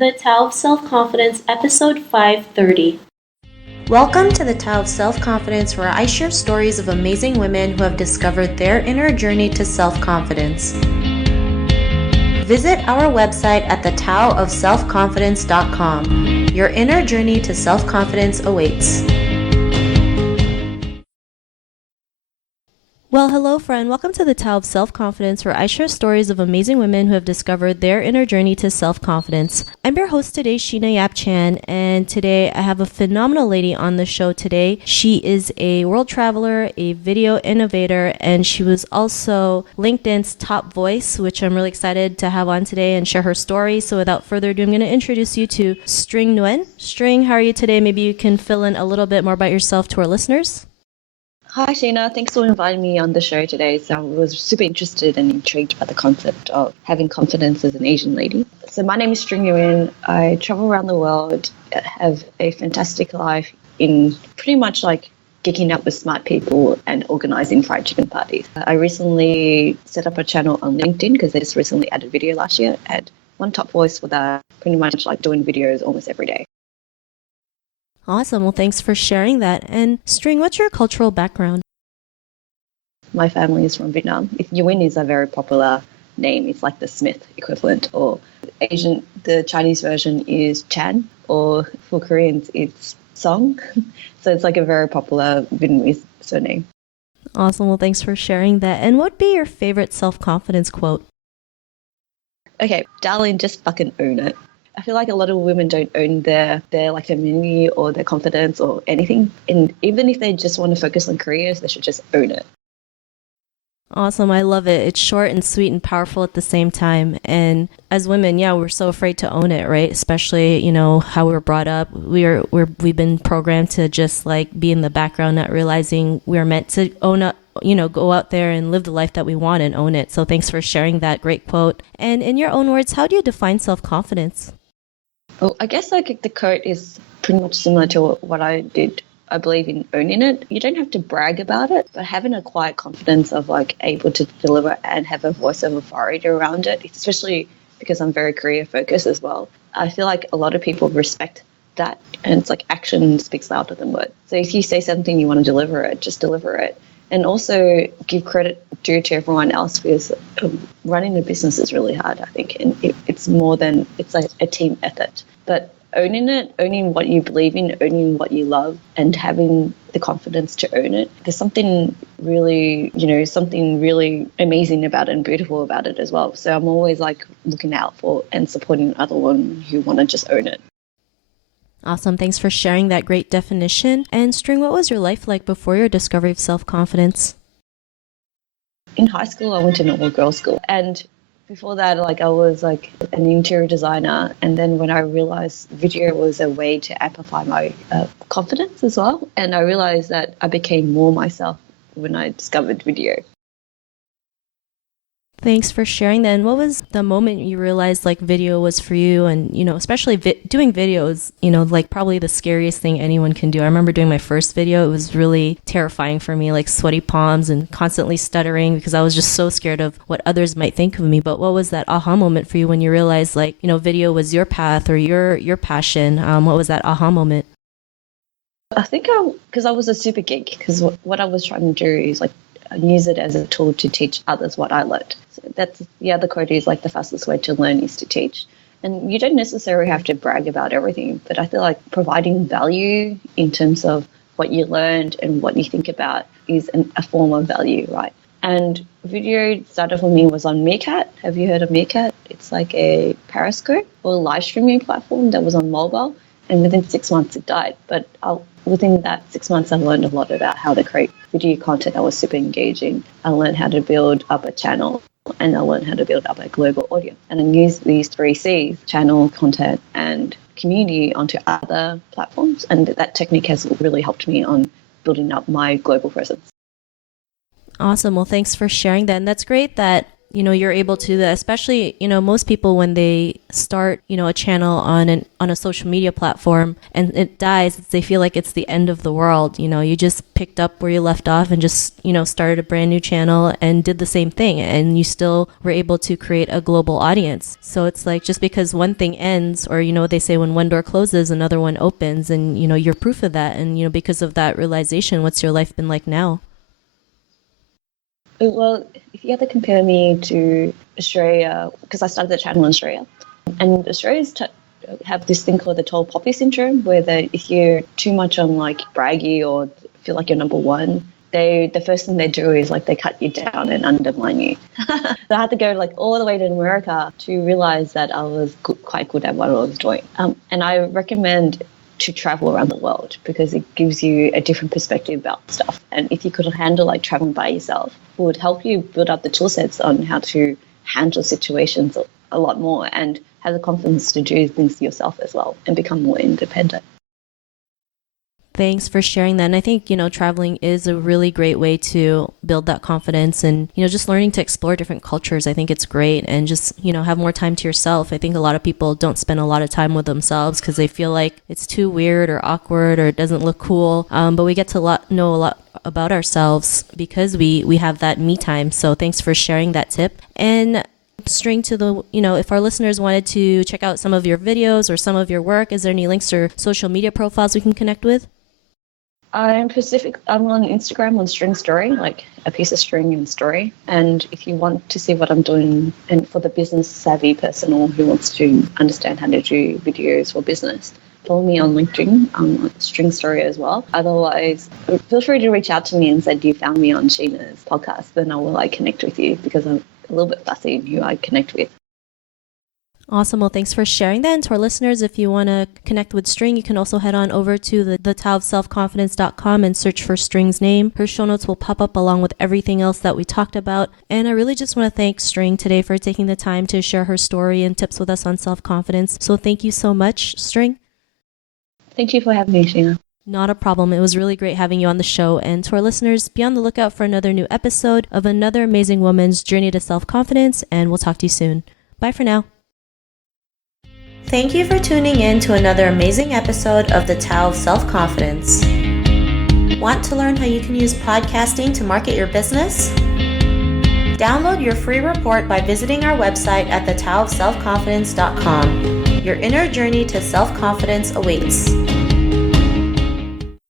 The Tao of Self-Confidence, Episode 530. Welcome to the Tao of Self-Confidence, where I share stories of amazing women who have discovered their inner journey to self-confidence. Visit our website at thetaoofselfconfidence.com. Your inner journey to self-confidence awaits. Well, hello friend. Welcome to the Tao of Self-Confidence, where I share stories of amazing women who have discovered their inner journey to self-confidence. I'm your host today, Sheena Yap Chan, and today I have a phenomenal lady on the show today. She is a world traveler, a video innovator, and she was also LinkedIn's top voice, which I'm really excited to have on today and share her story. So without further ado, I'm going to introduce you to Nguyen. String, how are you today? Maybe you can fill in a little bit more about yourself to our listeners. Hi, Sheena. Thanks for inviting me on the show today. So I was super interested and intrigued by the concept of having confidence as an Asian lady. So my name is Nguyen. I travel around the world, have a fantastic life in pretty much like geeking up with smart people and organizing fried chicken parties. I recently set up a channel on LinkedIn because they just recently added video last year, and one top voice for that, pretty much like doing videos almost every day. Awesome. Well, thanks for sharing that. And String, what's your cultural background? My family is from Vietnam. Nguyen is a very popular name. It's like the Smith equivalent, or Asian. The Chinese version is Chan, or for Koreans, it's Song. So it's like a very popular Vietnamese surname. Awesome. Well, thanks for sharing that. And what would be your favorite self-confidence quote? Okay, darling, just fucking own it. I feel like a lot of women don't own their like femininity or their confidence or anything. And even if they just want to focus on careers, they should just own it. Awesome. I love it. It's short and sweet and powerful at the same time. And as women, yeah, we're so afraid to own it, right? Especially, how we were brought up. We've been programmed to just like be in the background, not realizing we're meant to own up, go out there and live the life that we want and own it. So thanks for sharing that great quote. And in your own words, how do you define self-confidence? Well, I guess like the quote is pretty much similar to what I did. I believe in owning it. You don't have to brag about it, but having a quiet confidence of like able to deliver and have a voice of authority around it, especially because I'm very career focused as well. I feel like a lot of people respect that, and it's like action speaks louder than words. So if you say something, you want to deliver it, just deliver it. And also give credit due to everyone else, because running a business is really hard, I think. And it's more than, it's like a team effort. But owning it, owning what you believe in, owning what you love, and having the confidence to own it, there's something really, something really amazing about it and beautiful about it as well. So I'm always like looking out for and supporting other women who want to just own it. Awesome. Thanks for sharing that great definition. And String, what was your life like before your discovery of self-confidence? In high school, I went to normal girls' school. And before that, I was like an interior designer. And then when I realized video was a way to amplify my confidence as well. And I realized that I became more myself when I discovered video. Thanks for sharing that. And what was the moment you realized like video was for you? And, especially doing videos, like probably the scariest thing anyone can do. I remember doing my first video. It was really terrifying for me, like sweaty palms and constantly stuttering because I was just so scared of what others might think of me. But what was that aha moment for you when you realized like, video was your path or your passion? What was that aha moment? I think because I was a super geek, because what I was trying to do is like use it as a tool to teach others what I learned. So that's the other quote is like the fastest way to learn is to teach. And you don't necessarily have to brag about everything, but I feel like providing value in terms of what you learned and what you think about is a form of value, right? And video started for me was on Meerkat. Have you heard of Meerkat? It's like a Periscope or live streaming platform that was on mobile. And within 6 months, it died. But within that 6 months, I learned a lot about how to create video content that was super engaging. I learned how to build up a channel, and I learned how to build up a global audience. And then use these 3 C's, channel, content, and community, onto other platforms. And that technique has really helped me on building up my global presence. Awesome. Well, thanks for sharing that. And that's great that you're able to do that, especially, most people when they start, a channel on a social media platform and it dies, they feel like it's the end of the world. You just picked up where you left off and just, started a brand new channel and did the same thing, and you still were able to create a global audience. So it's like, just because one thing ends, or, they say when one door closes, another one opens, and, you're proof of that. And, because of that realization, what's your life been like now? Well, if you had to compare me to Australia, because I started the channel in Australia, and Australians have this thing called the tall poppy syndrome, where if you're too much on like braggy or feel like you're number one, the first thing they do is like they cut you down and undermine you. So I had to go like all the way to America to realize that I was quite good at what I was doing. And I recommend to travel around the world because it gives you a different perspective about stuff. And if you could handle like traveling by yourself, it would help you build up the tool sets on how to handle situations a lot more and have the confidence to do things yourself as well and become more independent. Thanks for sharing that. And I think, traveling is a really great way to build that confidence and, just learning to explore different cultures. I think it's great. And just, have more time to yourself. I think a lot of people don't spend a lot of time with themselves because they feel like it's too weird or awkward or it doesn't look cool. But we get to know a lot about ourselves because we have that me time. So thanks for sharing that tip. And string to the, if our listeners wanted to check out some of your videos or some of your work, is there any links or social media profiles we can connect with? I'm on Instagram on String Story, like a piece of string in story. And if you want to see what I'm doing, and for the business savvy person or who wants to understand how to do videos for business, follow me on LinkedIn, on String Story as well. Otherwise, feel free to reach out to me and say you found me on Sheena's podcast. Then I will connect with you because I'm a little bit fussy in who I connect with. Awesome. Well, thanks for sharing that. And to our listeners, if you want to connect with String, you can also head on over to the taoofselfconfidence.com and search for String's name. Her show notes will pop up along with everything else that we talked about. And I really just want to thank String today for taking the time to share her story and tips with us on self-confidence. So thank you so much, String. Thank you for having me, Sheena. Not a problem. It was really great having you on the show. And to our listeners, be on the lookout for another new episode of another amazing woman's journey to self-confidence. And we'll talk to you soon. Bye for now. Thank you for tuning in to another amazing episode of the Tao of Self-Confidence. Want to learn how you can use podcasting to market your business? Download your free report by visiting our website at thetaoofselfconfidence.com. Your inner journey to self-confidence awaits.